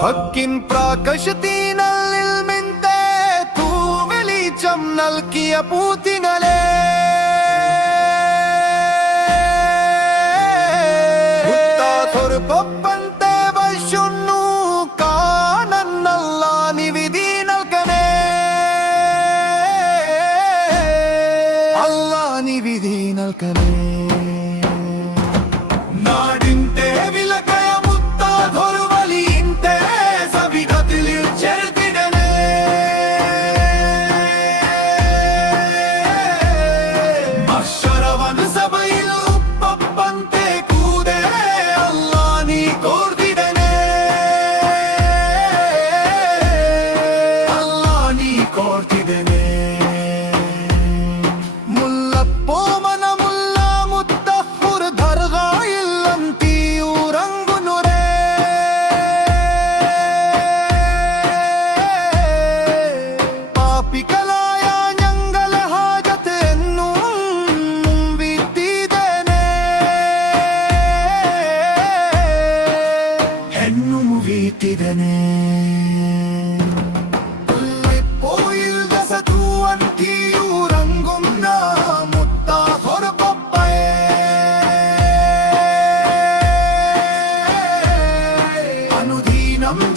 ഹക്കിൻ പ്രാകശത്തിനല്ലിൽ മിന്തേ തൂവെളിച്ചം നൽകിയ പൂത്തിങ്ങളെ പൊപ്പന്റെ വശുന്നു കാണന്നല്ല നിവിധി നൽകണേ അല്ലാ നിവിധി നൽകണേ നാടിന്റെ വിലകയ മുത്താതൊരു വലിയിന്റെ സവിധത്തിൽ ചേർത്തിടണേ മശ്ശറവൻ സഭയിൽ ഉപ്പപ്പന്റെ കൂടെ അല്ലാ നീ കോർത്തിടണേ അല്ലാ നീ കോർത്തിടണേ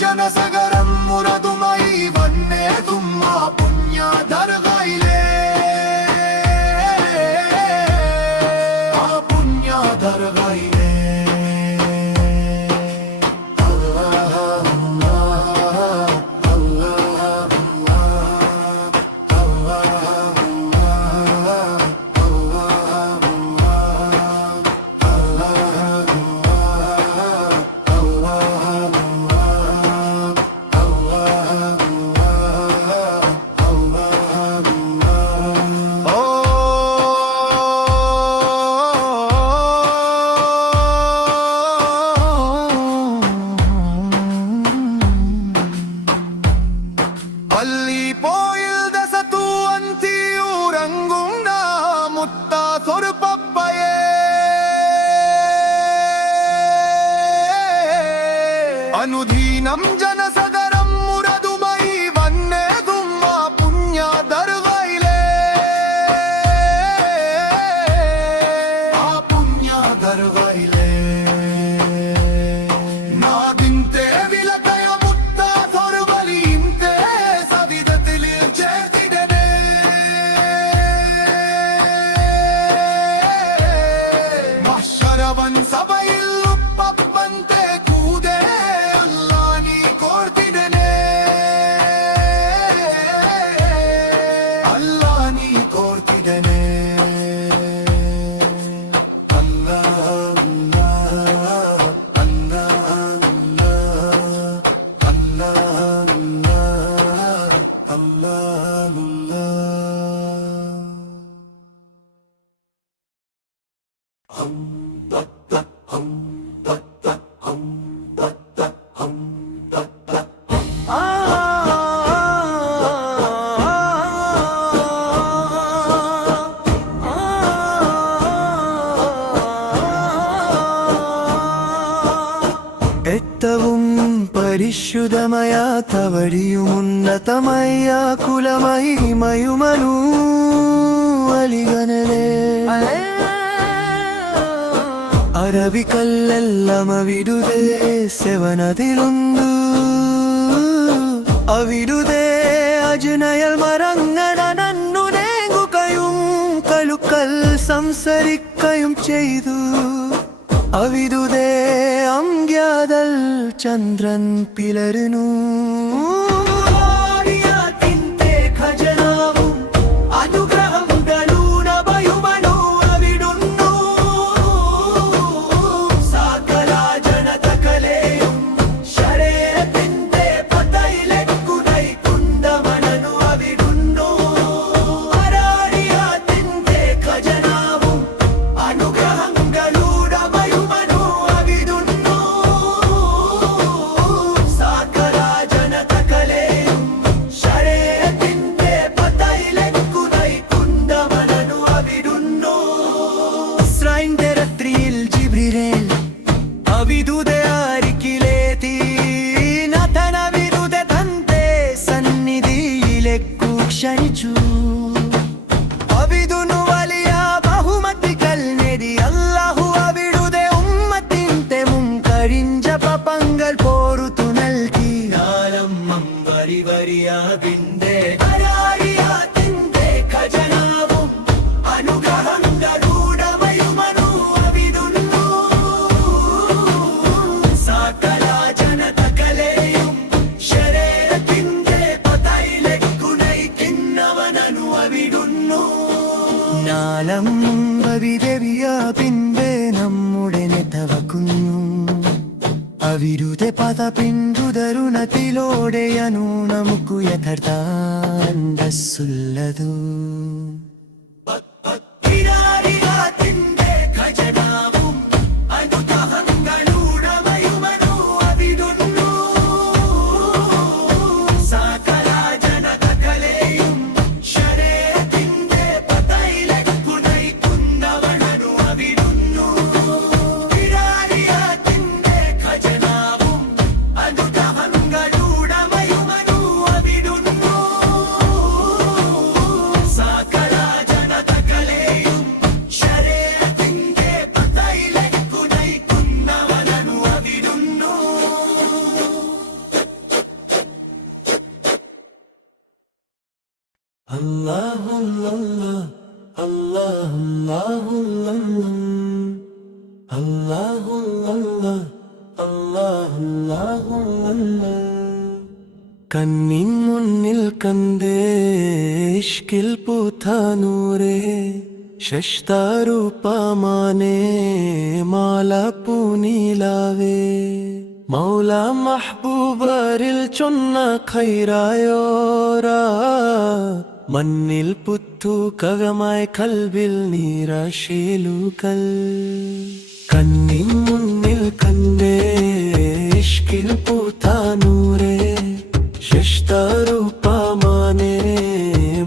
ജനസഗരം മുറതുമായി വന്നേ തുമ്മ പുണ്യ ദർഗയിലെ ആ പുണ്യ ദർഗയിലെ അനുദീനം ജനസഗരം മുറതുമായി വന്നേ തുമ്മ പുണ്യ ദർഗയിലെ ആ പുണ്യ ദർഗയിലെ നാദിന്റെ വിലകയ മുത്താതൊരു വലിയിന്റെ സവിധത്തിൽ ചേർത്തിടണേ മശ്ശറവൻ സഭയിൽ ഉപ്പപ്പന്റെ ഏറ്റവും പരിശുദ്ധമായ തവഴിയും ഉന്നതമായ കുലമഹിമയുമനു അലിഗനലേ അറബിക്കല്ലെല്ലാം അവിടുതേ സെവനതിലുണ്ട് അവിടുതേ അജനയൽ മരങ്ങന നന്നു നേങ്ങുകയും കലുക്കൽ സംസരിക്കയും ചെയ്തു അവിടുതേ അംഗ്യാദൽ ചന്ദ്രൻ പിളരുന്നു Sakala jana takale പതയിലേക്കു ക്ഷണിച്ചു. അവിടുന്നു വലിയ ബഹുമതികൾ നേടി. അല്ലാഹു അവിടുത്തെ ഉമ്മത്തിന്റെ മുൻകഴിഞ്ഞ പാപങ്ങൾ പൊറുത്തു നൽകി. കാലം വരി വരിയാവിന്റെ ഖജനാവും അനുഗ്രഹങ്ങളുടമയുമനു അവിടുന്നു. സകല ജനതകളെയും ശരീരത്തിന്റെ പതയിലേക്കു നയിക്കുന്നവനു അവിടുന്നു. നാലം വിരവിയാപിന്റെ നമ്മുടെ നെതവക്കുന്നു. അവിടുത്തെ പദ പിന്തുടരുണത്തിലൂടെയനു നമുക്ക് യഥാർത്ഥ അന്തസ്സുള്ളതു. ഖജനാവും അനുഗ്രഹങ്ങളുടമയുമനു അവിടുന്നു. സകല ജനതകളെയും ശരീരത്തിന്റെ പതയിലേക്കു നയിക്കുന്നവനു അവിടുന്നു. ഖജനാവും അനുഗ്രഹങ്ങളുടമയുമനു അവിടുന്നു. സകല ജനതകളെയും ശരീരത്തിന്റെ പതയിലേക്കു നയിക്കുന്നവനു അവിടുന്നു. അല്ലാഹു അല്ലാഹു അല്ലാഹു അല്ലാഹു കണ്ണിൻ മുന്നിൽ കണ്ടേ ഇഷ്കിൽ പൂത്ത നൂറേ. ശഷ്ടാരൂപമാനേ മാല പൂനിലാവേ. മൗല മഹ്ബൂബരിൽ ചൊന്ന ഖൈറായോരാ. മണ്ണിൽ പുത്തു കവമായി കൽബിൽ നീരാശേലുകൾ. കണ്ണിൻ മുന്നിൽ കണ്ടേ ഇഷ്കിൽ പൂത്ത നൂറേ. ശഷ്ടാരൂപമാനേ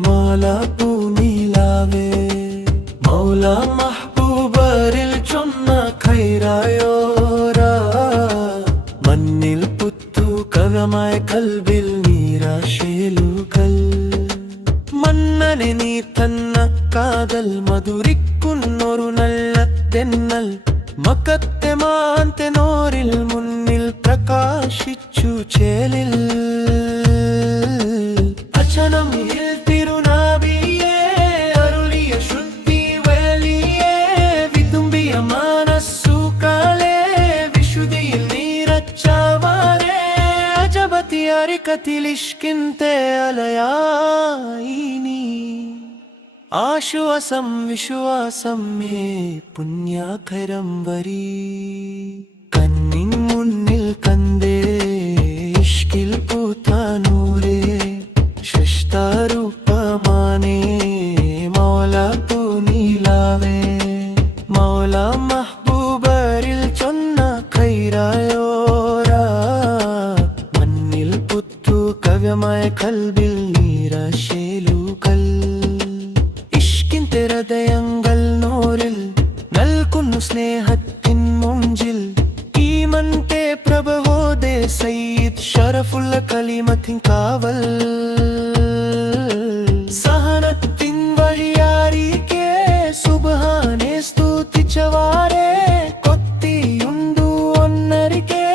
മാല പൂനിലാവേ. മൗല മഹ്ബൂബരിൽ ചൊന്ന ഖൈറായോരാ. മണ്ണിൽ പുത്തു കവമായി കൽബിൽ നീരാശേലുകൾ. മന്നനെ നീ തന്ന കാതൽ മധുരിക്കുന്നൊരു നല്ല തെന്നൽ. മക്കത്തെ മാന്തെ നോരിൽ മുന്നിൽ പ്രകാശിച്ചു ചേലിൽ. അച്ഛനം തിരുനാവിയെ അരുളിയ ശുദ്ധി വലിയേ. വിതുമ്പിയ മനസ്സു കാലേ വിശുദ്ധിയിൽ നീരച്ചവാരേ. അജബത്തി അരിക്കത്തിലിഷ്കിന്തെ അലയായി നീ. ആശ്വാസം വിശ്വാസം മേ പുണ്യാഖരം വരി. കണ്ണിൻ മുന്നിൽ കണ്ടേ ഇഷ്കിൽ പൂത്ത നൂറേ. ശഷ്ടാരൂപമാനേ മൗല പൂനിലാവേ. മൗല മഹ്ബൂബരിൽ ചൊന്ന ഖൈറായോരാ. മണ്ണിൽ പുത്തു കവ്യമായ കൽബിൽ നീരാശേലുകൾ. ഹൃദയങ്ങൾ നോരിൽ നൽകുന്നു സ്നേഹത്തിൻ മുഞ്ചിൽ. ഈമന്റെ പ്രഭവോദേ സയ്യിദ് ഷറഫുള്ള കലിമത്തിൻ കാവൽ. സഹനത്തിൻ വഴിയാരിക്കെ സുബ്ഹാനെ സ്തുതിച്ചവാരേ. കൊത്തിയുണ്ടു ഒന്നരിക്കെ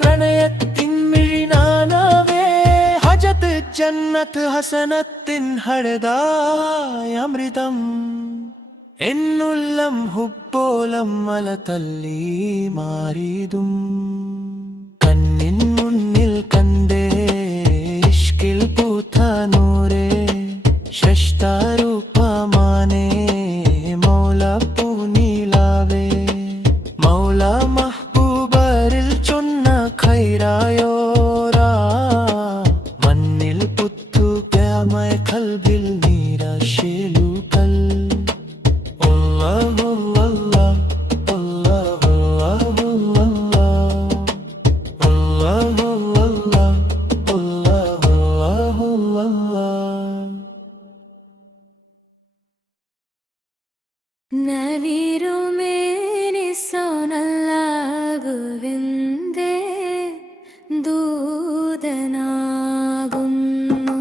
പ്രണയത്തിൻ മിഴിനാനാവേ. ഹജത് ജന്നത്ത് ഹസനത്തിൻ ഹരദായ അമൃതം. എന്നുള്ളം ഹുബ്ബോലം മല തല്ലി മാറിയതും. കണ്ണിൻ മുന്നിൽ കണ്ടേ ഇഷ്കിൽ പൂത്ത നൂറേ. ശഷ്ടാരൂപമാനേ മൗല പൂനിലാവേ. മൗല മഹ്ബൂബരിൽ ചൊന്ന ഖൈറായോരാ. മണ്ണിൽ പുത്തു കവമായ കൽബിൽ നീരാശേലുകൾ. അല്ലാഹു അല്ലാഹു അല്ലാഹു അല്ലാഹു അല്ലാഹു അല്ലാഹു. നനിരുമേനി സോനല്ലാകുവിന്ദേ ദൂതനാകുന്നു.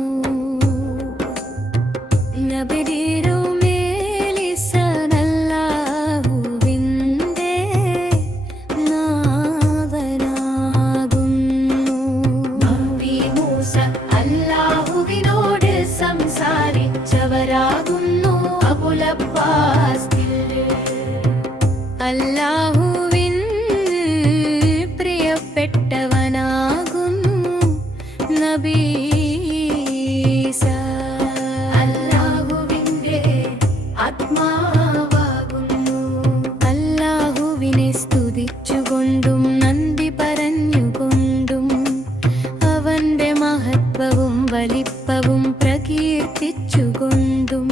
സ്തുതിച്ചുകൊണ്ടും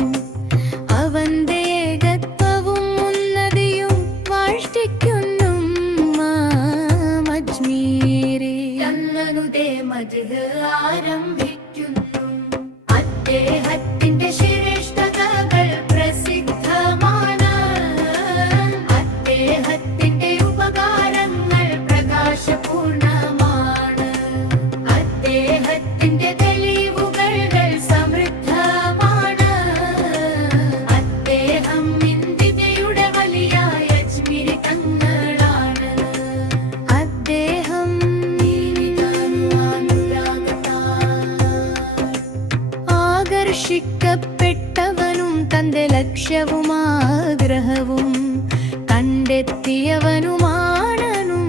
അവന്റെ ഏകത്വവും ഉന്നതിയും വാഴ്ത്തിക്കുന്നു അജ്മീരി തങ്ങളുടെ മദ്ഹ് ആരംഭിക്കുന്നു. അദ്ദേഹത്തിന്റെ ശ്രേഷ്ഠതകൾ പ്രസിദ്ധമാണ്. അദ്ദേഹത്തിന്റെ ഉപകാരങ്ങൾ പ്രകാശപൂർണമാണ്. അദ്ദേഹത്തിന്റെ തെളിവുകൾ സമൃദ്ധമാണ്. അദ്ദേഹം ഇന്ത്യയുടെ വലിയ അജ്മീരി തങ്ങളാണ്. അദ്ദേഹം ആകർഷിക്കപ്പെട്ടവനും തന്റെ ലക്ഷ്യവും ആഗ്രഹവും കണ്ടെത്തിയവനുമാണനും.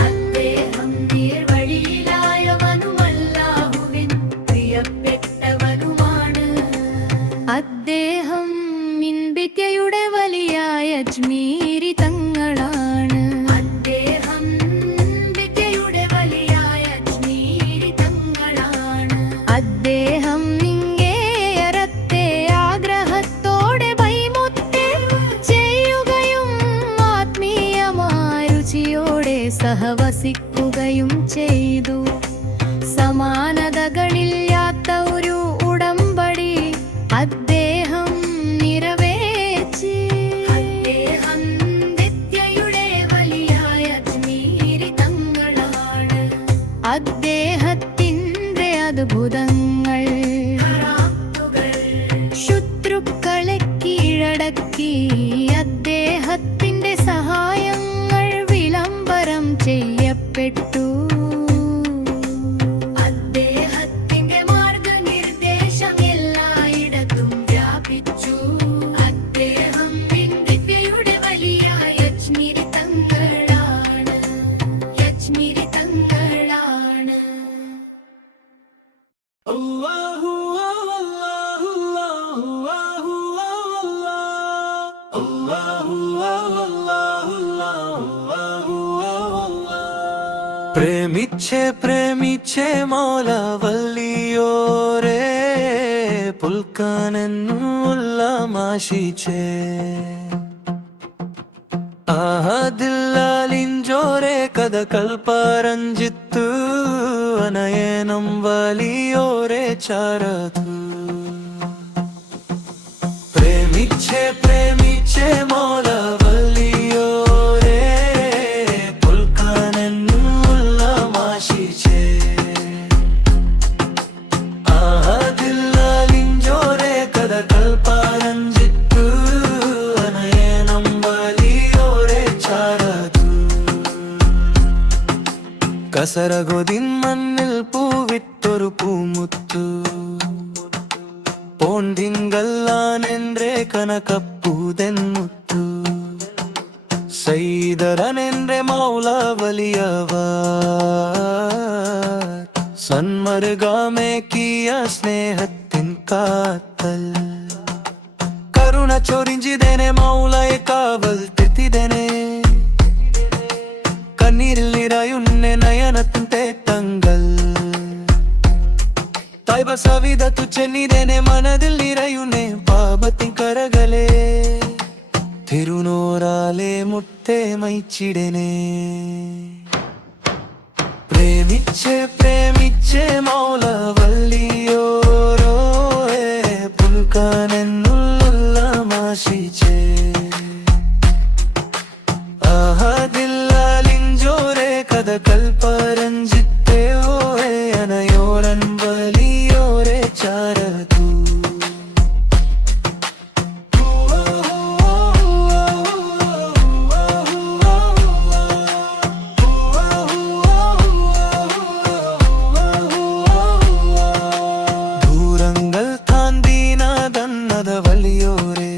അദ്ദേഹം നേർവഴിയിലായവനും അല്ലാഹുവിൻ പ്രിയപ്പെട്ടവനുമാണ്. അദ്ദേഹം വിദ്യയുടെ വലിയ അജ്മീരി തങ്ങളാണ്. അദ്ദേഹം വിദ്യയുടെ വലിയ അജ്മീരി തങ്ങളാണ്. അദ്ദേഹം ഇങ്ങേയറ്റത്തെ ആഗ്രഹത്തോടെ ഭയമുക്തി ചെയ്യുകയും ആത്മീയമായ രുചിയോടെ സഹവസിക്കുകയും ചെയ്തു. സമാനതകളില്ലാത്ത ഒരു ഉടമ്പടി അദ്ദേഹം നിറവേറ്റി. അദ്ദേഹം വിദ്യയുടെ വലിയ അജ്മീരി തങ്ങളാണ്. അദ്ദേഹത്തിന്റെ അദ്ഭുതങ്ങൾ ശത്രുക്കളെ കീഴടക്കി. അദ്ദേഹത്തിന്റെ സഹായങ്ങൾ വിളംബരം ചെയ്യപ്പെട്ടു. അദ്ദേഹത്തിന്റെ മാർഗനിർദ്ദേശം എല്ലായിടത്തും വ്യാപിച്ചു. അദ്ദേഹം വിദ്യയുടെ വലിയ അജ്മീരി തങ്ങളാണ്. അജ്മീരി തങ്ങളാണ്. അല്ലാഹു അല്ലാഹു അല്ലാഹു അല്ലാഹു അല്ലാഹു അല്ലാഹു. പ്രേമിച്ചേ പ്രേമിച്ചേ മൗല വല്ലിയോരേ പുൽക്കാനെന്നും ഉല്ലമാശിച്ചേ. ആഹദില്ലാലിഞ്ചോരെ കഥ കൽപ്പರಂಜಿತ್ತು അനയനം വലിയോരെ ചാരതു. പ്രേമിച്ചേ പ്രേമിച്ചേ മൗല വല്ലിയോരേ പുൽക്കാനെന്നും ഉല്ലമാശിച്ചേ. ആഹദില്ലാലിഞ്ചോരെ കഥ കൽപ്പರಂಜಿತ್ತು അനയനം വലിയോരെ ചാരതു. കസരഗോദിൻ മണ്ണിൽ പൂവിട്ടൊരു പൂമുത്തു പോണ്ടിങ്കല്ലാനെன்றே കനകപ്പൂതെന്നുത്തു. സൈദരനെன்றേ മൗല വലിയവർ സന്മർഗമേക്കിയ സ്നേഹത്തിൻ കാത്തൽ. കരുണ ചൊരിഞ്ചിದೇನೆ മൗലയെ കാവൽ തെറ്റിದೇನೆ. കണ്ണീരിൽ നിറയുന്നെ നയനത്തിൻ തേട്ടങ്ങൾ. തായ്ബ സവിധത്തു ചെന്നിದೇನೆ മനതിൽ നിറയുന്നെ പാപത്തിൻ കരകളെ. തിരുനൂറാലെ മുട്ടെ മൈച്ചിടനെ. പ്രേമിച്ചേ പ്രേമിച്ചേ മൗല വല്ലിയോരോ പുൽക്കാനെന്നുല്ലമാശിച്ചേ. ആഹദില്ലാലിഞ്ചോരെ കഥ കൽപ്പರಂಜಿತ್ತೆ ഓയെ അനയോരൻ വലിയോരെ ചാരതു. ദൂരങ്ങൾ താണ്ടീനതന്നത വലിയോരെ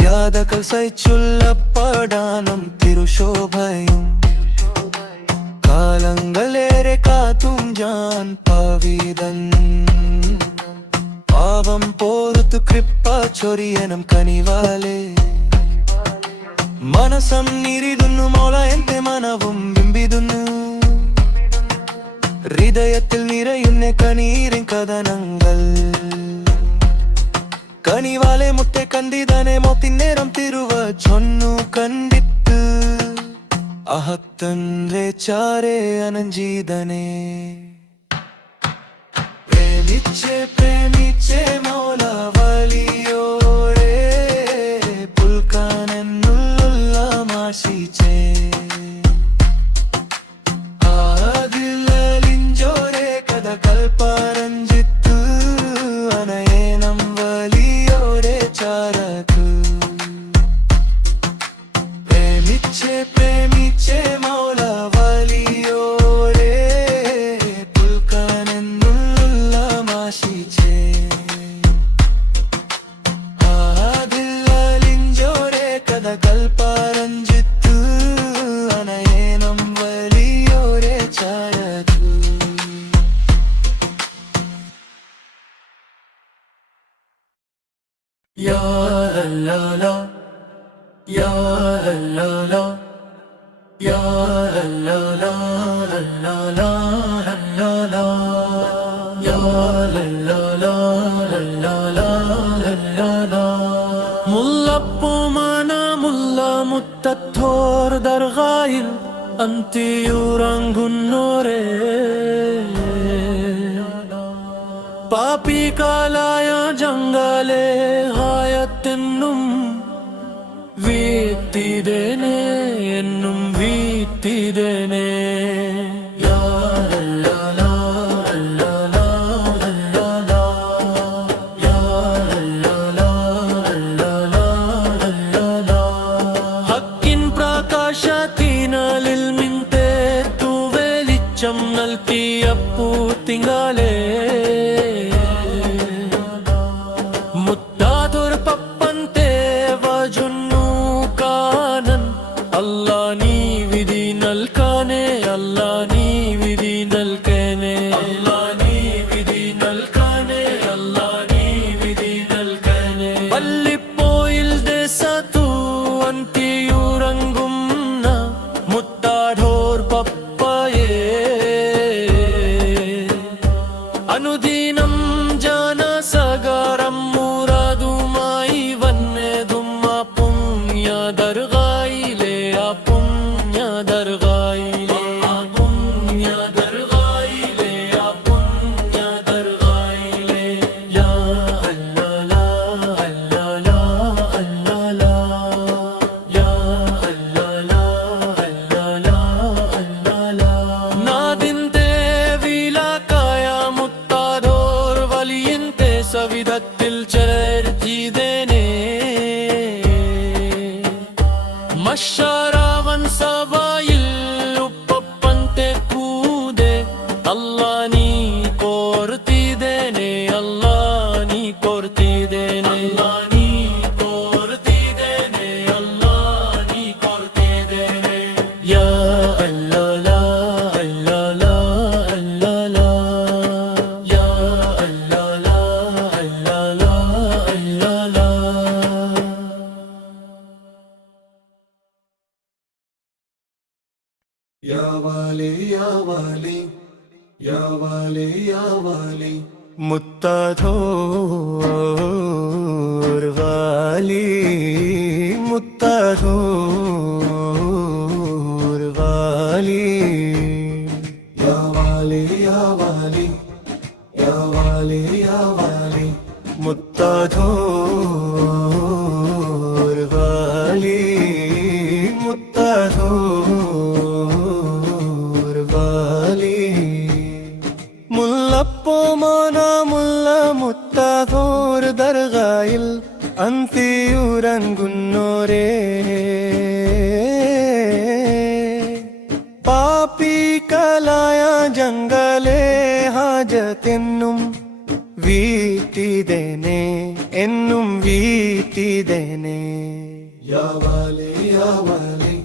വ്യാധകൾ സഹിച്ചുള്ളപ്പെടാനും തിരുശോഭയും. കാലങ്ങളേറെ കാത്തും ജാൻ പാവിതൻ. പാപം പോറുത്തു കൃപ ചൊരിയനം കനിവാലെ. മനസം നിരിതുന്നു മൗല എന്തെ മനവും ബിംബിതുന്നു. ഹൃദയത്തിൽ നിറയുന്ന കണ്ണീരിൻ കഥനങ്ങൾ കണിവാലെ മുത്തെ കണ്ടിതാനെ മോത്തിന്നേരം തിരുവ ചൊന്നു കണ്ടിട്ട് അഹത്തൻറെ ചാരേ അനഞ്ചീതനെ പ്രേമിച്ചേ പ്രേമിച്ചേ മൗല വലിയോരേ പുൽക്കാനെന്നുള്ള മാശിച്ചേ ആദിലലിഞ്ചോരേ കഥ കൽപ്പരഞ്ചിത്ത് അനയേനം വലിയോരേ ചാരക്ക് പ്രേമിച്ചേ പ്രേമിച്ചേ മൗല വലിയോരേ പുൽക്കാനെന്നുള്ള മാശിച്ചേ ആദിലലിഞ്ചോരേ കഥ കൽപ്പരഞ്ചിത്ത് അനയേനം വലിയോരേ ചാരക്ക് Ya la la, ya la la, ya la la la la la la, ya la la la la la. മുല്ലപ്പൂമാന മുല്ല മുത്തത്തോർ ദർഗായിൽ അന്തിയുറങ്ങുന്നോരേ പാപികാലായ ജംഗാലേ ഹായത്തെന്നും വീട്ടിദേനെ എന്നും വീട്ടിദേനെ യാ അല്ലാ അല്ലാ അല്ലാ യാ അല്ലാ അല്ലാ ഹക്കിൻ പ്രകാശത്തിനാലിൽ മിൻതേ തു വെളിച്ചം നൽകിയപ്പൂ തിങ്കാലേ അനുദിനം ജനസഗരം മുറാദുമായി വന്നതും ആ പുണ്യ ദർഗായിലെ ആ പുണ്യ ദർഗായിലെ ആ പുണ്യ ദർഗായിലെ ആ പുണ്യ ദർഗായിലെ യാ അല്ലാ അല്ലാ അല്ലാ യാ അല്ലാ അല്ലാ അല്ലാ നാദിന്റെ വിലക്കായ മുത്താദോർ വലിയന്റെ സവിധത്തിൽ ചേർത്തിദേനെ മഷറാവൻ സഭയിൽ ഉപ്പപ്പന്റെ കൂടെ അല്ലാ നീ കോർത്തിദേനെ അല്ലാ നീ കോർത്തിദേനെ അല്ലാ നീ കോർത്തിദേനെ അല്ലാ നീ കോർത്തിദേനെ യാ അല്ലാ അല്ലാ അല്ലാ യാ അല്ലാ അല്ലാ അല്ലാ Ya wali ya wali ya wali ya wali മുത്തധോർ വാലി മുത്തധോർ വാലി യാ വാലി യാ വാലി യാ വാലി യാ വാലി മുത്തധോർ വാലി മുത്തധോർ വാലി മുല്ലപ്പൂമാന മുല്ല മുത്തധോർ ദർഗായിൽ അന്തിയുറങ്ങുന്നോരേ പാപികളായ ജംഗലേ ഹാജത്തെന്നും വീട്ടിദേനെ എന്നും വീട്ടിദേനെ യാ വാലി യാ വാലി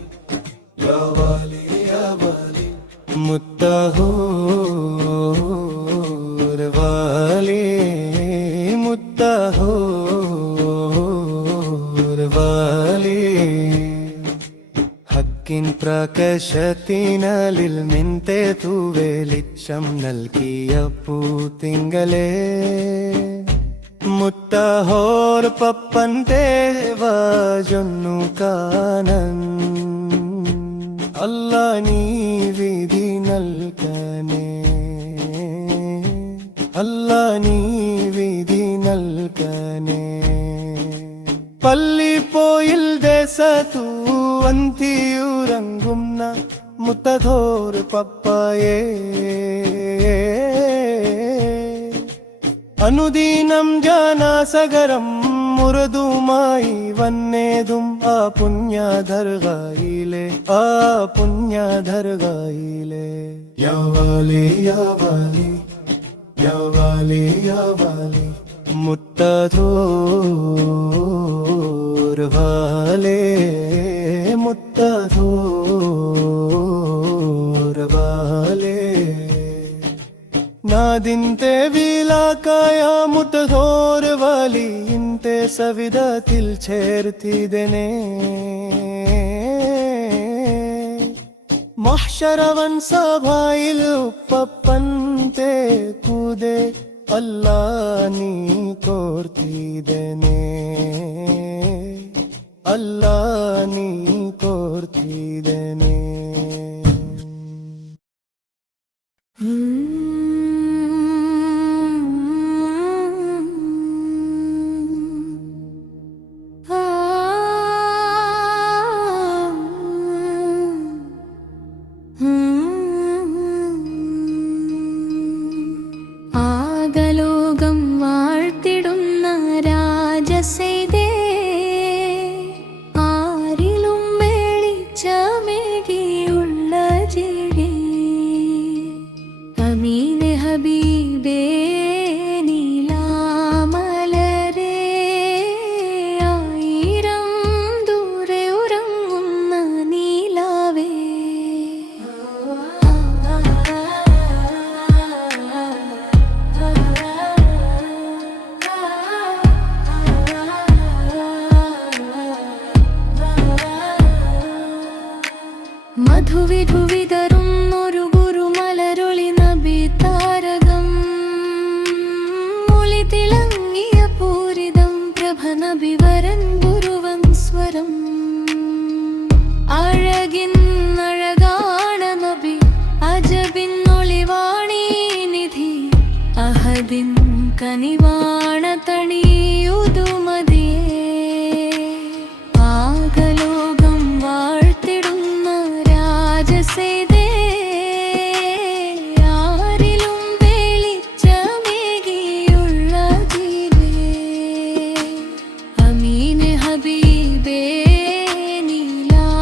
യാ വാലി യാ വാലി മുത്തഹോർ വാലി മുത്തഹോർ വാലി ഹക്കിൻ പ്രകശത്തിനലിൽ നിന്റെ തൂവെളിച്ചം നൽകിയപ്പൂ തിങ്കളേ മുത്തഹോർ പപ്പൻ ദേവജൊന്നു കാനൻ അല്ല നീ വിധി നൽകനേ അല്ല നീ വിധി നൽകനേ പള്ളിപ്പോയിൽ ദേശത്തു അന്തിയുറങ്ങുന്ന മുത്തധോർ പപ്പയേ അനുദിനം ജനസഗരം മുറുതുമായി വന്നേതും ആ പുണ്യദർഗയിലെ യാവാലി യാവാലി യാവാലി യാവാലി മുത്തധോർ വാലേ മുത്തധോർ വാലേ നാദിന്റെ വിലാക്കായ മുത്തധോർ വാലിന്റെ സവിധത്തിൽ ചേർത്തിതനെ മഹ്ശരവൻ സഭയിൽ ഉപ്പപ്പൻ തേ കൂതേ അല്ലാ നീ കോർത്തിതനെ അല്ലാ നീ കോർത്തിതനെ ആകലോകം വാഴ്ത്തിടുന്ന രാജസേതേ ആരിലും വെളിച്ചമേകിയുള്ള ജിഴി അമീനെ ഹബീബേ നീലാമലരേ ആയിരം ദൂരെ ഉറങ്ങുന്ന നീലാവേ മധുവിധുവിതറുന്നൊരു ഗുരുമലരൊളി നബി താരകം മൊളി തിളങ്ങിയ പൂരിതം പ്രഭ നബി വരൻ ഗുരുവൻ സ്വരം അഴകിൻ അഴകാണ നബി അജബിൻ ഒളിവാണി നിധി അഹദിൻ കനിവാണ തണിയുതുമതിയേ ആകലോകം വാഴ്ത്തിടുന്ന രാജസേതേ ആരിലും വെളിച്ചമേകിയുള്ള ജീവേ അമീനെ ഹബീബേ നീലാമലരേ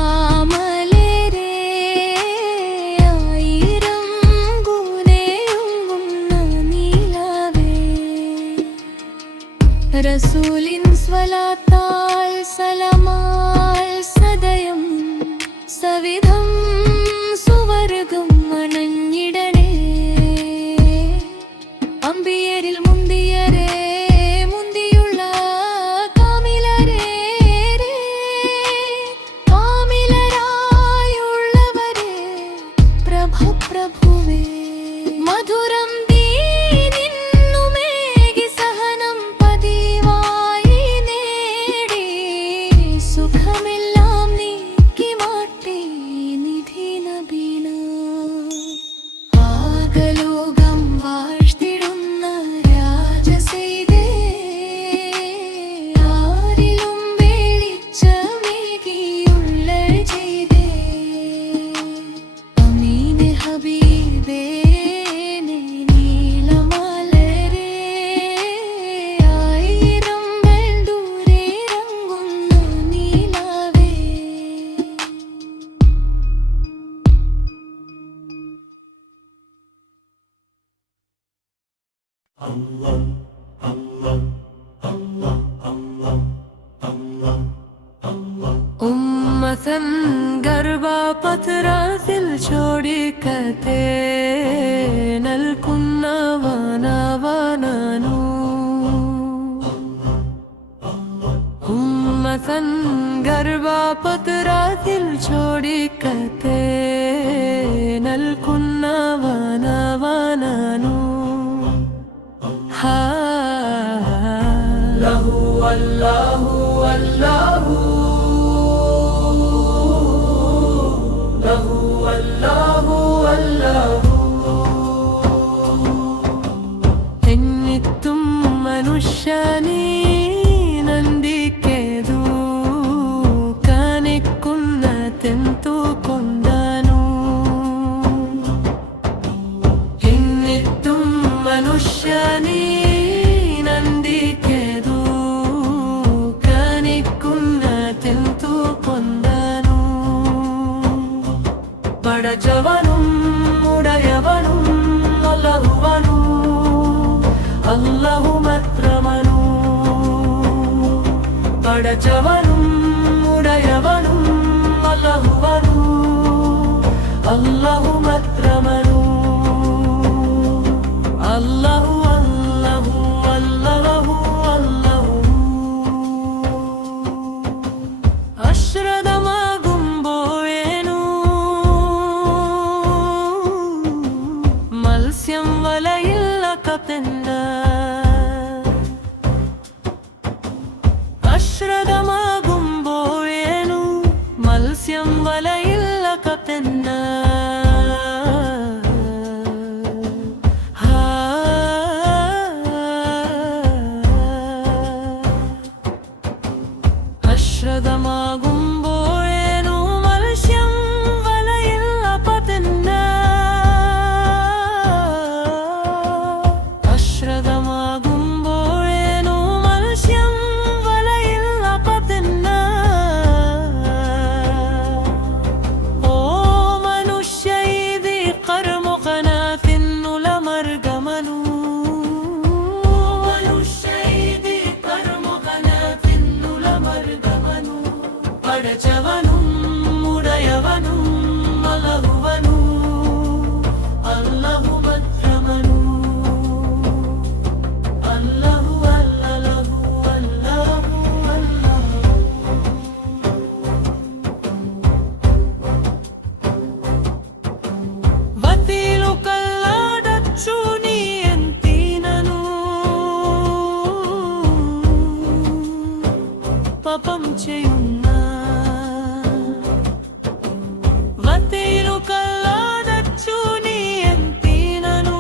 ആയിരം ഗുണയുങ്ങുന്ന നീലാവേ റസൂലിൻ സ്വലാത്താൽ സലമാൽ സദയം സവിധം സുവർഗം അണഞ്ഞിടണേ അമ്പിയരിൽ മുന്തിയരേ മുന്തിയുള്ള കാമിലരേ കാമിലരായുള്ളവരേ പ്രഭ പ്രഭുവേ മധുരം ദീനിന്നുമേകി സഹനം പതിവായി നേടി സുഖമെല്ലാം നീക്കി മാറ്റി നിധി നബീന ആകലോകം വാഴ്ത്തിടുന്ന രാജസേതേ ആരിലും വെളിച്ചമേകിയുള്ള ചെയ്തേ അമീനെ ഹബീബേ നീലമലരേ ആയിരം മൈൽ ദൂരെ ഇറങ്ങുന്ന നീലാവേ ഉമ്മതൻ ഗർഭപത്രത്തിൽ ചോടിക്കത്തെ നൽകുന്നവനവനു ഉമ്മതൻ ഗർഭപത്രത്തിൽ ചോടിക്കത്തെ അല്ലാഹു അല്ലാഹു ലഹു അല്ലാഹു അല്ലാഹു. എന്നെത്തും മനുഷ്യനീ ನಂದಿಕೆದು ಕಾಣಿക്കുന്ന ತೆಂತುಕೊಂಡನು. ಇನ್ನಿತ್ತು ಮನುಷ್ಯನೀ ನಂದಿಕೆದು ಕಾಣಿക്കുന്ന ತೆಂತುಕೊಂಡನು. പടച്ചവനും ഉടയവനും അല്ലാഹുവനും അല്ലാഹു മാത്രമനു. പടച്ചവനും ഉടയവനും അല്ലാഹുവനും അല്ലാഹു മാത്രമനു. അല്ലാഹു അല്ലാഹു അല്ലാഹു അല്ലാഹു. അശ്രദ്ധമാകുമ്പോഴേനു മത്സ്യം വലയില്ല കപ്പെന്ന. അശ്രദ്ധമാകുമ്പോഴേനു മത്സ്യം വലയില്ല കപ്പെന്ന. അശ്രദ്ധമാകുമ്പോഴേനു മത്സ്യം വലയില്ല പതെന്ന. അശ്രദ്ധമാകുമ്പോഴേനു മത്സ്യം വലയില്ല പതെന്ന. ഓ മനുഷ്യ ഇതി കർമുഖന തിന്നുല മർഗമനു. മനുഷ്യ ഇതി കർമുഖന തിന്നുല മർഗമനു. പടച്ചവനും ഉടയവനും അല്ലാഹുവനും അല്ലാഹു മാത്രമനു. അല്ലാഹു അല്ലാഹു അല്ലാഹു അല്ലാഹു. వతిలు కల్లాడచ్చు నీ ఎంతినను. పాపం చేయున్నా. వతిలు కల్లాడచ్చు నీ ఎంతినను.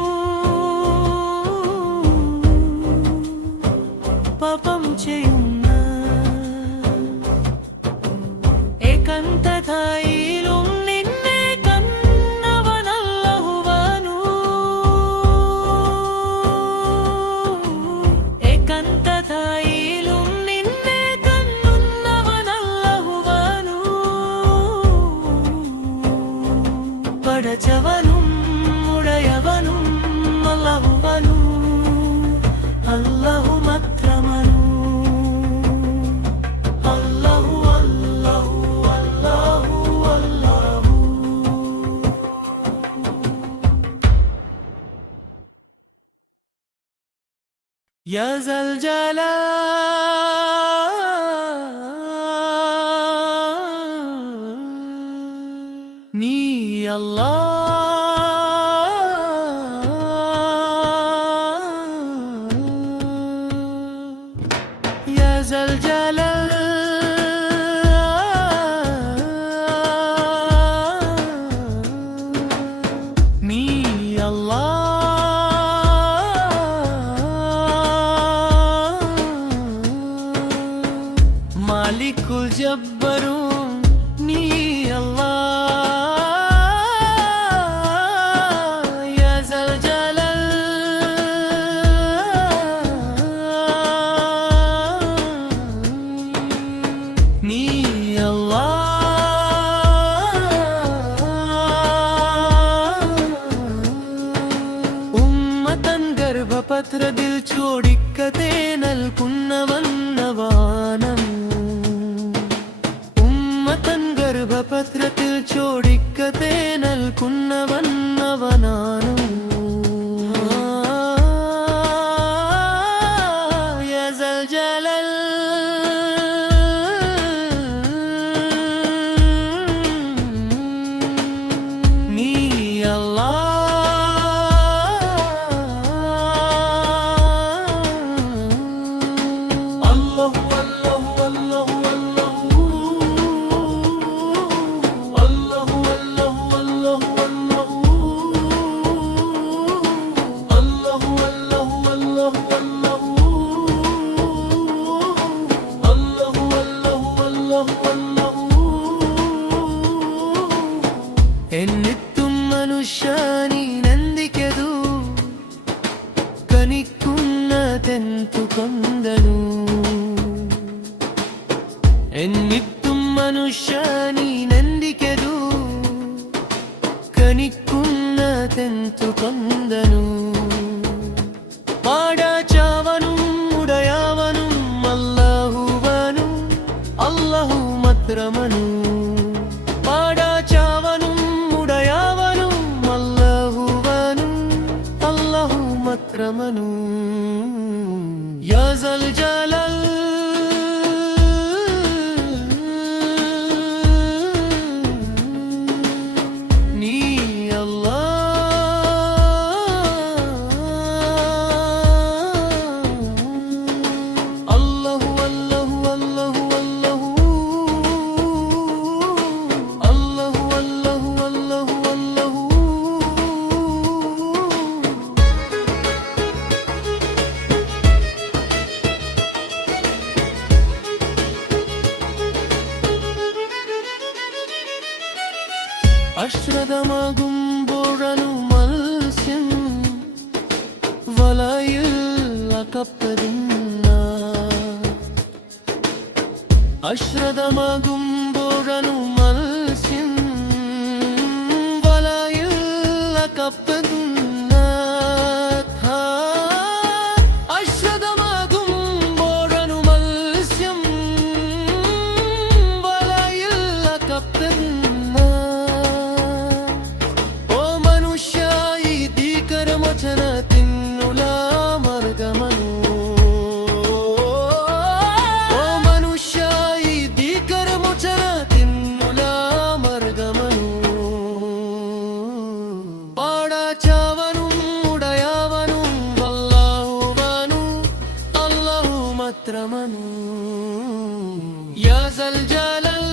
పాపం చేయున్నా. ഏകാന്തതയിലും നിന്നെ കണ്ടവനല്ലാഹുവനു. ഏകാന്തതയിലും നിന്നെ കണ്ടുന്നവനല്ലാഹുവനു. പടച്ചവനും ഉടയവനും അല്ലാഹുവനും അല്ലാഹു മാത്രമനു. അല്ലാഹു അല്ലാഹു അല്ലാഹു അല്ലാഹു. യാ സൽ ജലാൽ നീ അല്ലാഹ്. യാ സൽ ജലാൽ നീ അല്ലാഹ്. മാലിക്കുൽ ജബ്ബറും നീ അല്ലാഹ്. യാ സൽ ജലാൽ നീ അല്ലാഹ്. ഉമ്മതൻ ഗർഭപത്രത്തിൽ ചോടിക്കതേ നൽകുന്നവന്നവാനം. ഉമ്മതൻ ഗർഭപത്രത്തിൽ ചോടിക്കതേ നൽകുന്നവന്നവനാനും. യാ സൽ ജലാൽ നീ അല്ലാഹ്. తెంచుకొందను എന്നിട്ടും മനുഷ്യനീ നന്ദിക്കെതു കനിക്കുന്ന തെന്തുകൊണ്ടനു പാടാച്ചവനും ഉടയവനും അല്ലാഹുവനും അല്ലാഹു മാത്രമനു പാടാച്ചവനും ഉടയവനും അല്ലാഹുവനും അല്ലാഹു മാത്രമനു യാ സൽ ജലാൽ അശ്രദ്ധമാകുമ്പോഴനു മത്സ്യം വലയിൽ അകപ്പെടുന്ന അശ്രദ്ധമാകുമ്പോഴനു മത്സ്യം വലയിൽ അകപ്പെടുന്ന അശ്രദ്ധമാകുമ്പോഴനു മത്സ്യം വലയിൽ അകപ്പെടുന്ന വചനത്തിനുള്ള മാർഗമനു ഓ മനുഷ്യ ഈ കർമ്മോചനത്തിനുള്ള മാർഗമനു പാടാച്ചവനും ഉടയവനും അല്ലാഹുവനും അല്ലാഹു മാത്രമനു യാ സൽ ജലാൽ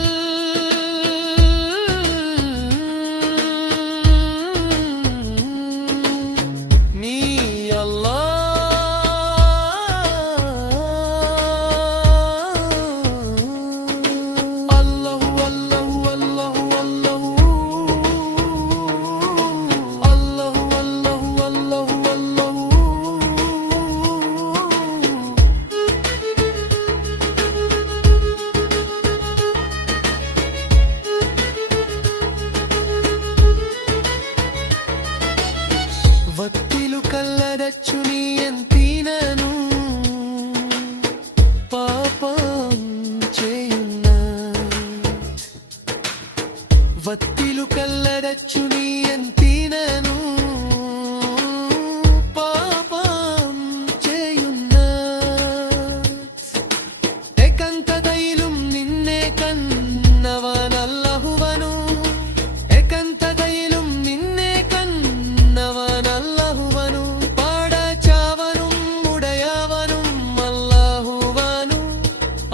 వత్తిలు కల్లరచ్చు నీ ఎంతినను పాపం చేయున్న వత్తిలు కల్లరచ్చు నీ ఎంతినను పాపం చేయున్న ఏకంతదైലും నిన్నే కన్నవనల్లహువను ఏకంతదైലും నిన్నే കന്നവനല്ലഹുവനു പാടാച്ചവനും ഉടയവനും അല്ലാഹുവനു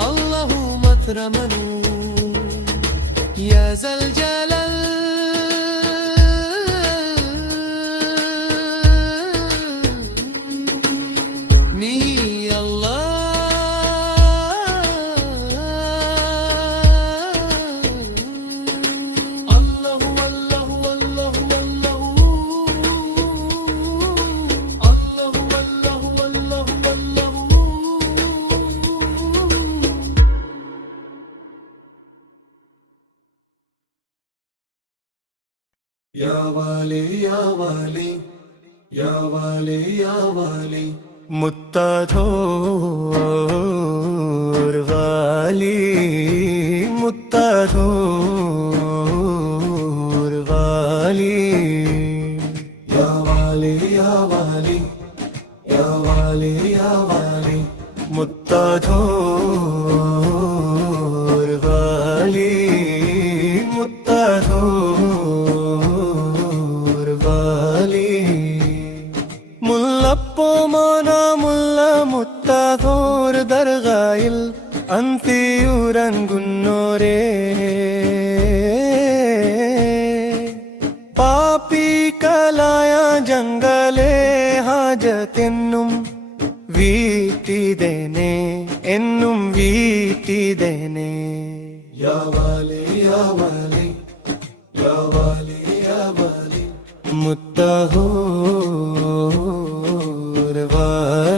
അല്ലാഹു മാത്രമനു യാ സൽ ജലാൽ നീ യാ വാലി യാ വാലി യാ വാലി യാ വാലി മുത്തധോർ വാലി മുത്തധോർ വാലി യാ വാലി യാ വാലി യാ വാലി യാ വാലി മുത്തധോർ വാലി മുത്തധോർ വാലി മുല്ലപ്പോ മോന മുല്ല മുത്തധോർ ദർഗായിൽ അന്തിയുറങ്ങുന്നോരേ പാപികളായ ജംഗലേ ഹാജത്തെന്നും വീട്ടിദേനെ എന്നും വീട്ടിദേനെ യാ വാലി യാ വാലി യാ വാലി യാ വാലി മുത്തഹോർ വാലി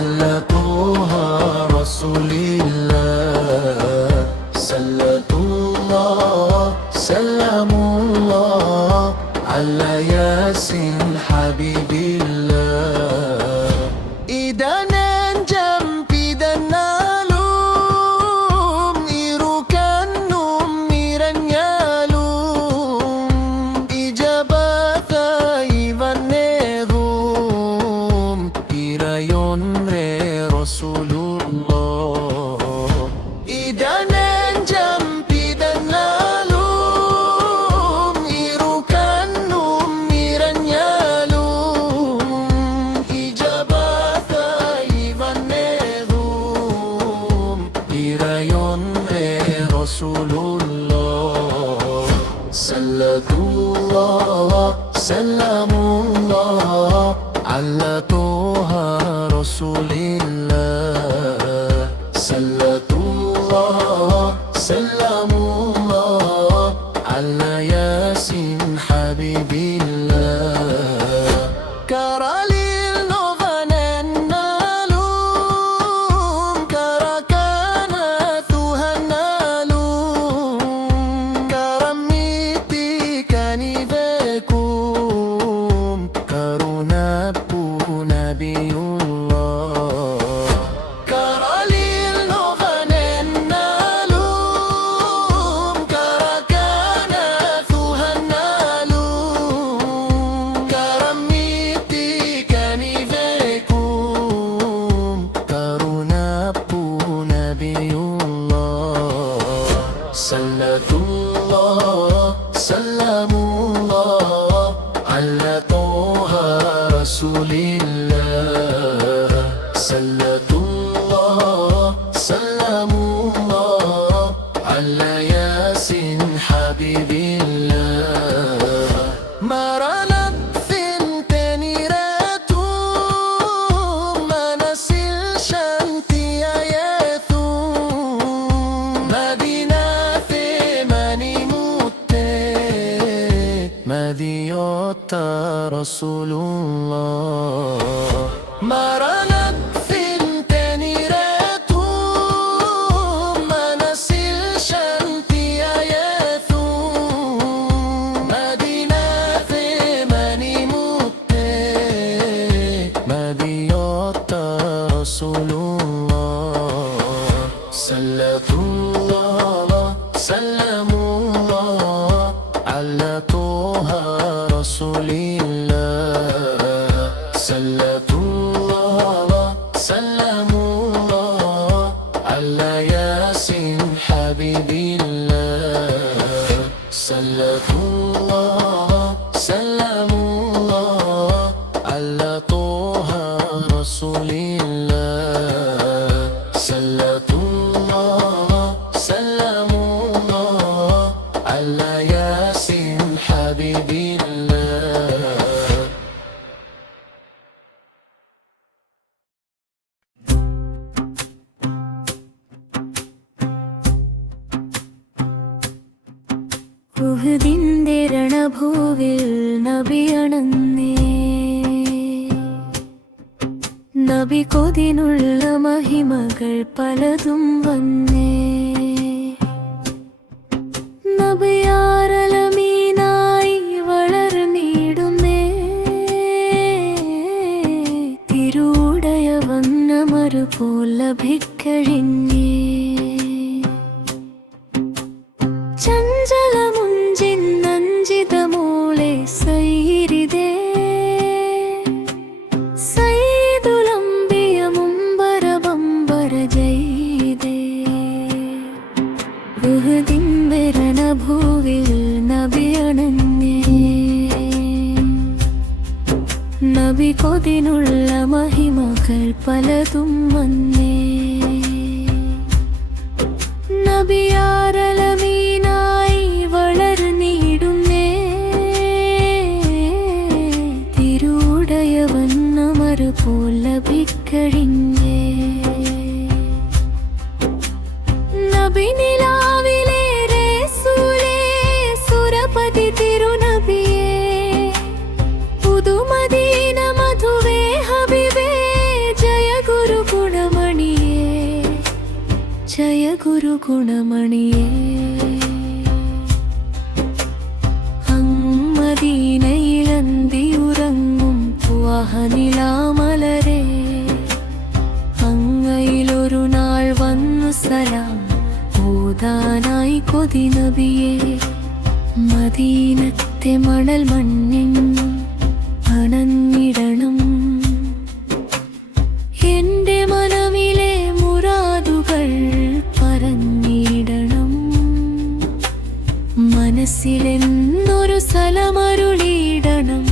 على طه رسول الله صلاة الله سلام الله على ياسين حبيب الله إدانا جنبي دنالوم إيروكانوم ميرانيالوم إجابة إيفانيغوم إيرايون ري رسول الله إدانا جنبي دنالوم إيروكانوم ميرانيالوم إجابة إيفانيغوم إيرايون ري رسول الله صلاة الله سلام الله على طه رسول الله صلاة الله سلام الله على ياسين حبيب الله كراليل نوفاننالوم كركانا ثوهنالوم كرميتي كانيفيكم كرونابو نبي الله كراليل نوفاننالوم كركانا ثوهنالوم كرميتي كانيفيكم كرونابو نبي الله صلاة الله سلام الله على طه رسول الله صلاة الله سلام الله على ياسين حبيب الله مرنت ثنتين راتوم مناسل شانتي آياتوم مدينة في مني مديوت رسول الله مرنت ثنتين راتوم مناسل شانتي آياتوم مدينة في مني مديوت رسول الله صلاة الله سلام الله على طه رسول الله صلاة الله سلام الله على ياسين حبيب الله صلاة الله سلام الله على طه رسول الله صلاة الله سلام الله على ياسين حبيب الله ഉഹുദിന്റെ രണഭൂവിൽ നബിയണന്നേ നബി കൊതിനുള്ള മഹിമകൾ പലതും വന്നേ നബിയാരലമീനായി വളർന്നിടുന്നേ തിരൂടയ വന്നമരുപോൽ ലഭിക്കഴിഞ്ഞേ ചഞ്ചലമുഞ്ചിന്നഞ്ചിതമൂളെ സൈരിതേ സൈദുലംബിയ മുമ്പര ബമ്പര ജയ്തേ ഉഹുദിൻ ഭൂവിൽ നബിയണഞ്ഞേ നബി കൊതിനുള്ള മഹിമകൾ പലതും വന്നേ ജയ ഗുരു ഗുണമണിയേ മദീനയിലന്തിയുറങ്ങും വാഹനിലാമലരെ അങ്ങയിലൊരു നാൾ വന്നു സലാം ഓതാനായി കൊതി നബിയേ മദീനത്തെ മണൽ മണ്ണിൻ അണഞ്ഞിടണം എന്റെ മനമിലെ മുറാദുകൾ പറഞ്ഞിടണം മനസ്സിലെന്നൊരു സലമരുളിയിടണം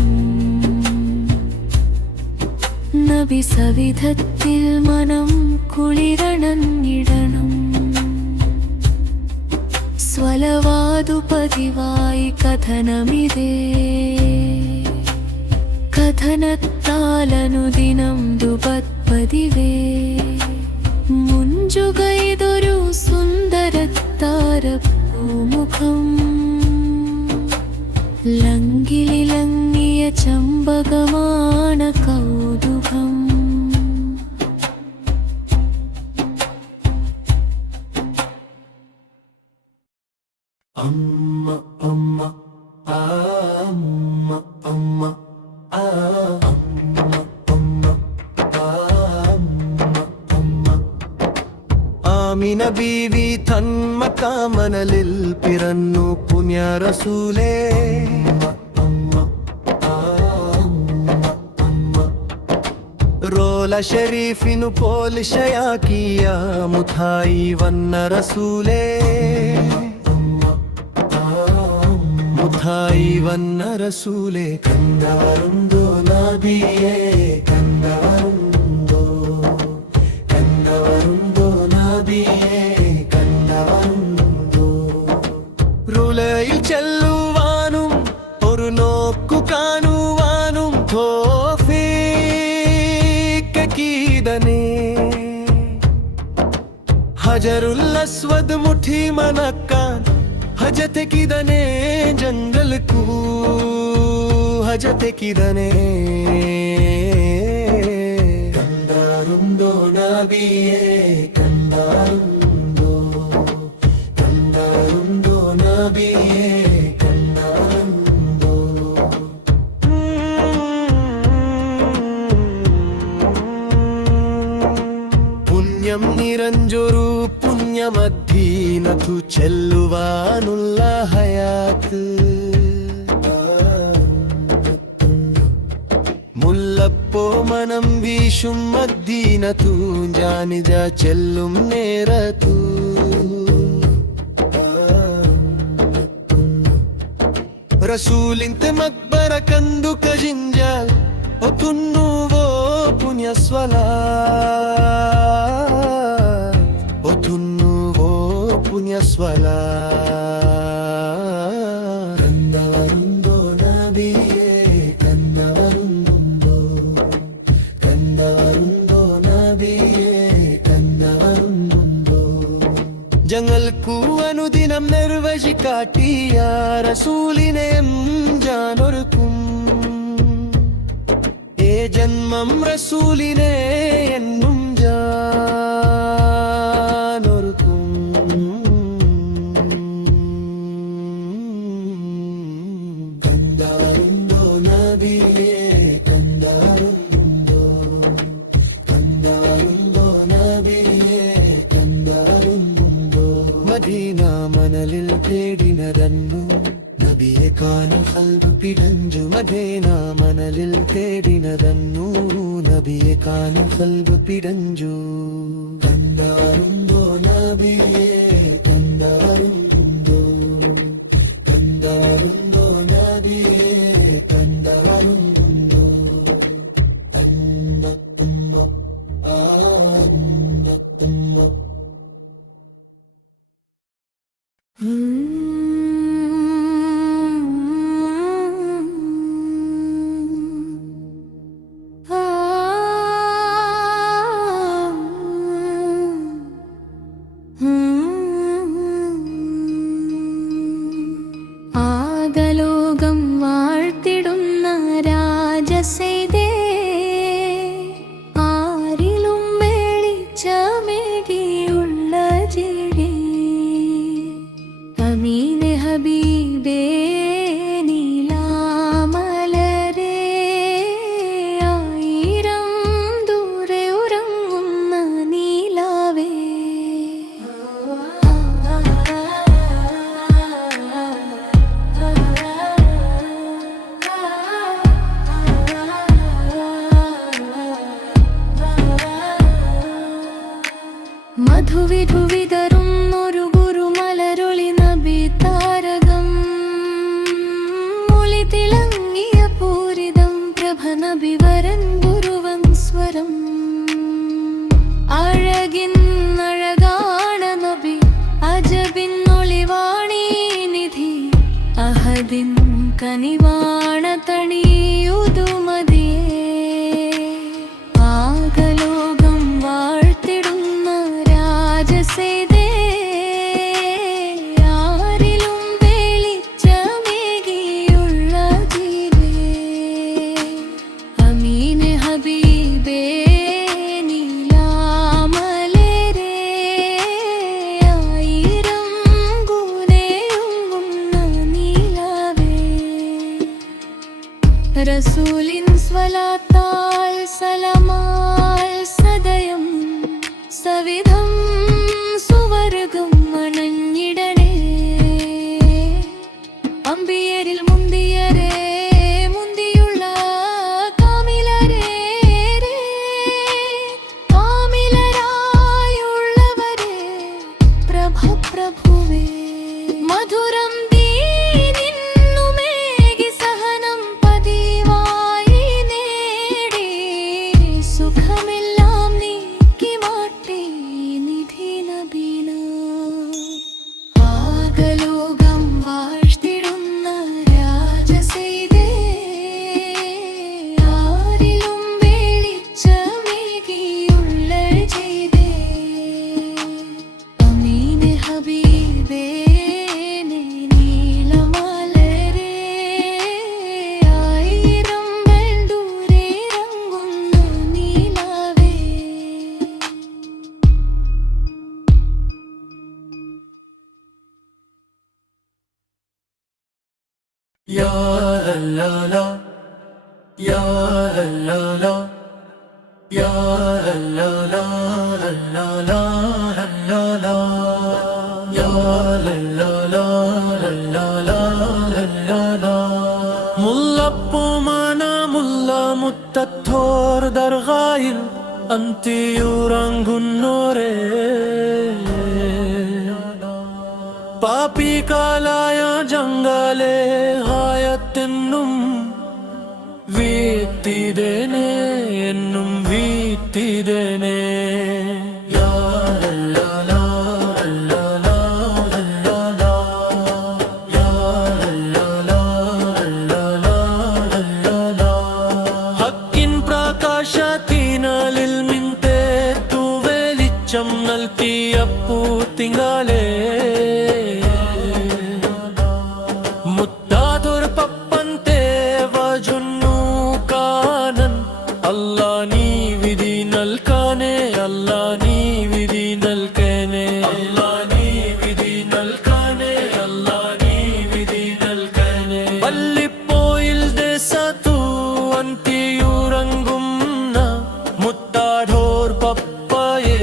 നബി സവിധത്തിൽ മനം കുളിരണഞ്ഞിടണം സ്വലവാതു പതിവായി കഥനമിതേ കഥനത്താലനുദിനം ദുപത്പതിവേ മുഞ്ചുകൈതൊരു സുന്ദരത്താരപ്പൂമുഖം ലങ്കിലിലങ്ങിയ ചമ്പകമാണ കൗതുകം അമ്മ അമ്മ ആ അമ്മ അമ്മ ആ അമ്മ അമ്മ ആ അമ്മ അമ്മ ആമിന ബീവി തന്മക്കാമനലിൽ പിറന്നു പുണ്യ റസൂലേ റോല ഷരീഫിനു പോലിഷയാക്കിയ മുഥായി വന്ന റസൂലേ മുഥായി വന്ന റസൂലേ കണ്ടവരുണ്ടോ നബിയേ കണ്ടവരുണ്ടോ കണ്ടവരുണ്ടോ നബിയേ കണ്ടവരുണ്ടോ റുലയിൽ ചെല്ലുവാനും ഒരു നോക്കു കാണുവാനും തോഫീക്കീദനേ ഹജറുൽ അസ്വദ് മുഠി മനക്കാൻ हजत किदने जंगल को हजत किदने कंदारुंदो नबिये कंदारुंदो कंदारुंदो नबिये कंदारुंदो पुण्यम निरंजोरु മദീനത്തു ചെല്ലുവാനുള്ള ഹയാത്ത് മുല്ലപ്പോ മനം വീശും മദീനത്തു ജാനിജ ചെല്ലും നേരത്തു റസൂലിന്റെ മക്ബറ കണ്ടു കജിഞ്ചാൽ ഒത്തുന്നുവോ പുണ്യസ്വലാ പുണ്യസ്വലാ കണ്ടവരുണ്ടോ നബിയേ കണ്ടവരുണ്ടോ കണ്ടവരുണ്ടോ നബിയേ കണ്ടവരുണ്ടോ ജങ്ങൾക്കു അനുദിനം നിർവചി കാട്ടിയ റസൂലിനെ ജാനൊരുക്കും ഏ ജന്മം റസൂലിനെ എന്നും ജാനൊരുക്കും മദീന മനലിൽ തേടിനരന്നു നബിയെ കാണും ഖൽബ് പിടഞ്ചു മദീന മനലിൽ തേടിനരന്നു നബിയെ കാണും ഖൽബ് പിടഞ്ചു കണ്ടാരുണ്ടോ നബിയെ കണ്ടാരുണ്ടോ കണ്ടാരുണ്ടോ നബിയെ കണ്ടാരുണ്ടോ അമ്മ അമ്മ ആ അമ്മ അമ്മ ആകലോകം വാഴ്ത്തിടുന്ന രാജസൈതേ ആരിലും വെളിച്ചമേ മധുവിധു വിതറുന്നൊരു ഗുരുമലരൊളി നബി താരകം മൊളി തിളങ്ങിയ പൂരിതം പ്രഭ നബി വരൻ ഗുരുവൻ സ്വരം അഴകിൻ അഴകാണ നബി അജബിൻ ഒളിവാണി നിധി അഹദിൻ കനിവാണ തണിയുതുമതിയേ ആകലോകം വാഴ്ത്തിടുന്ന രാജസേതേ ആരിലും വെളിച്ചമേകിയുള്ള ജീവേ അമീനെ ഹബീബേ നീലാമലരേ ആയിരം ഗുണയുന്ന നീലാവേ റസൂലിൻ സ്വലാത്താൽ സലമാൽ സദയം സവിധം സുവർഗം അണഞ്ഞിടണേ അമ്പിയരിൽ മുന്തിയരേ മുന്തിയുള്ള കാമിലരേ കാമിലരായുള്ളവരേ പ്രഭ പ്രഭുവേ മധുരം ദീനിന്നുമേകി സഹനം പതിവായി നേടി സുഖമെല്ലാം നീക്കി മാറ്റി നിധി നബീന ആകലോകം വാഴ്ത്തിടുന്ന രാജസേതേ ആരിലും വെളിച്ചമേകിയുള്ള ചെയ്തേ അമീനെ ഹബീബേ നീലമലരേ ആയിരം വെൽദൂരേറങ്ങുന്ന നീലാവേ Ya la la, ya la la, ya la la la la la la, ya la la la la la. മുല്ലപ്പൂമാന മുല്ല മുത്തത്തോർ ദർഗായിൽ അന്തിയുറങ്ങുന്നോരേ പാപികാലായ ജംഗാലേ ഹായത്തെന്നും വീത്തിരേനേ എന്നും വീത്തിരേനേ യാ ലാ ലാ ലാ ലാ ലാ ലാ യാ ലാ ലാ ലാ ലാ ലാ ഹക്കിൻ പ്രകാശത്തിനാലിൽ മിന്തേ തു വെളിച്ചം നൽകിയപ്പൂ തിങ്കളേ മുത്താതൊരു പപ്പന്തേ വജുന്നു കാനൻ അല്ലാ നീ വിധി നൽകാനേ അല്ലാ നീ വിധി നൽകാനേ അല്ലാ നീ വിധി നൽകാനേ അല്ലാ നീ വിധി നൽകാനേ പള്ളിപ്പോയിൽ ദേശത്തു അന്തിയുറങ്ങുന്ന മുത്താടോർ പപ്പയേ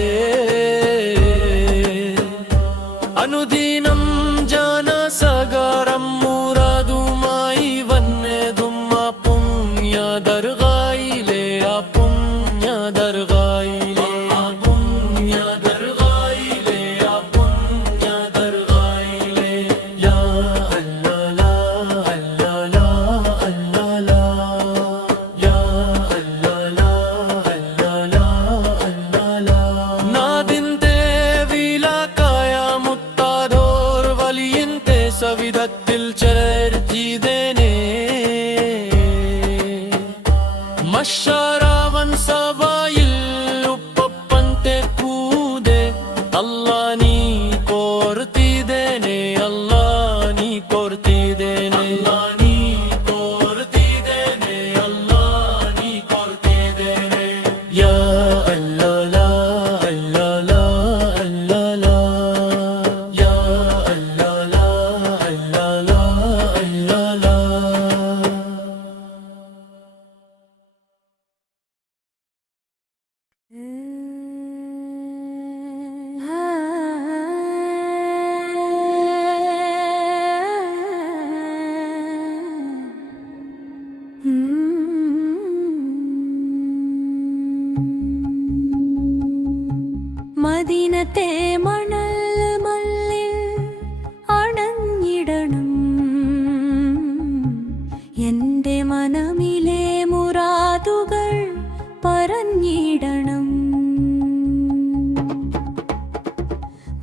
അനുദിനം ജനസഗരം മുറാദുമായി വന്നതും ആ പുണ്യ ദർഗായിലെ ആ പുണ്യ ദർഗായിലെ ആ പുണ്യ ദർഗായിലെ ആ പുണ്യ ദർഗായിലെ യാ അല്ലാ അല്ലാ അല്ലാ യാ അല്ലാ അല്ലാ അല്ലാ നാദിന്റെ വിലക്കായ മുത്താദോർ വലിയന്റെ സവിധത്തിൽ ചേർത്തിതേനേ മഷറാവൻ സഭയിൽ ഉപ്പപ്പന്റെ കൂടെ അല്ലാ നീ കോർത്തിതേനേ അല്ലാ നീ കോർത്തിതേനേ അല്ലാ നീ കോർത്തിതേനേ അല്ലാ നീ കോർത്തിതേനേ യാ അല്ലാ ലാ മദീനത്തെ മണൽ മല്ലിൽ അണഞ്ഞിടണം എൻ്റെ മനമിലെ മുറാദുകൾ പറഞ്ഞിടണം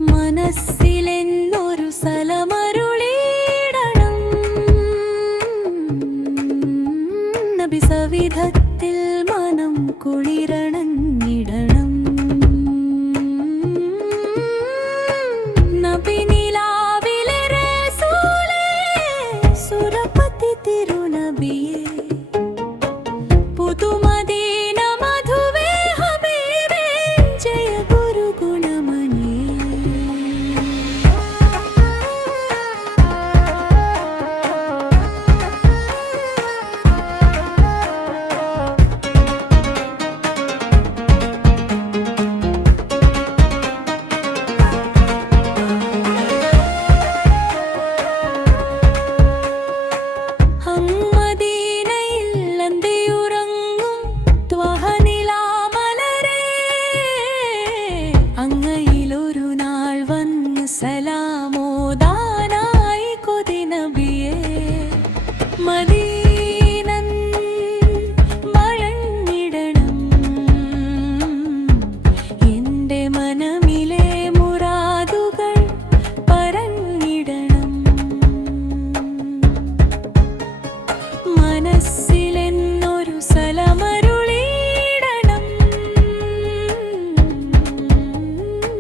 മനസ്സിലെന്നൊരു സലമരുളിടണം നബി സവിധത്തിൽ മനം കുളിരണഞ്ഞിടണം നബി നിലാവിലെ റസൂലേ സുരപതി തിരുനബിയേ പുതുമദീന മധുവേ ഹബീബേ ജയ ഗുരു ഗുണമണിയേ അങ്ങയിലൊരു നാൾ വന്ന് സലാമോദാനായി കൊതി നബിയേ മദീനൻ വളഞ്ഞിടണം എൻ്റെ മനമിലെ മുറാദുകൾ പറഞ്ഞിടണം മനസ്സിലെന്നൊരു സലമരുളിടണം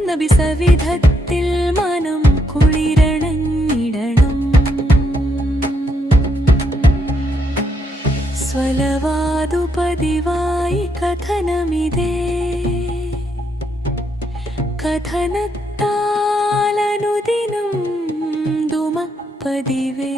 നബി സവിധത്തിൽ മനം കുളിരണഞ്ഞിടണം സ്വലവാതു പതിവായി കഥനമിതേ കഥനത്താലനുദിനം ദുമപ്പതിവേ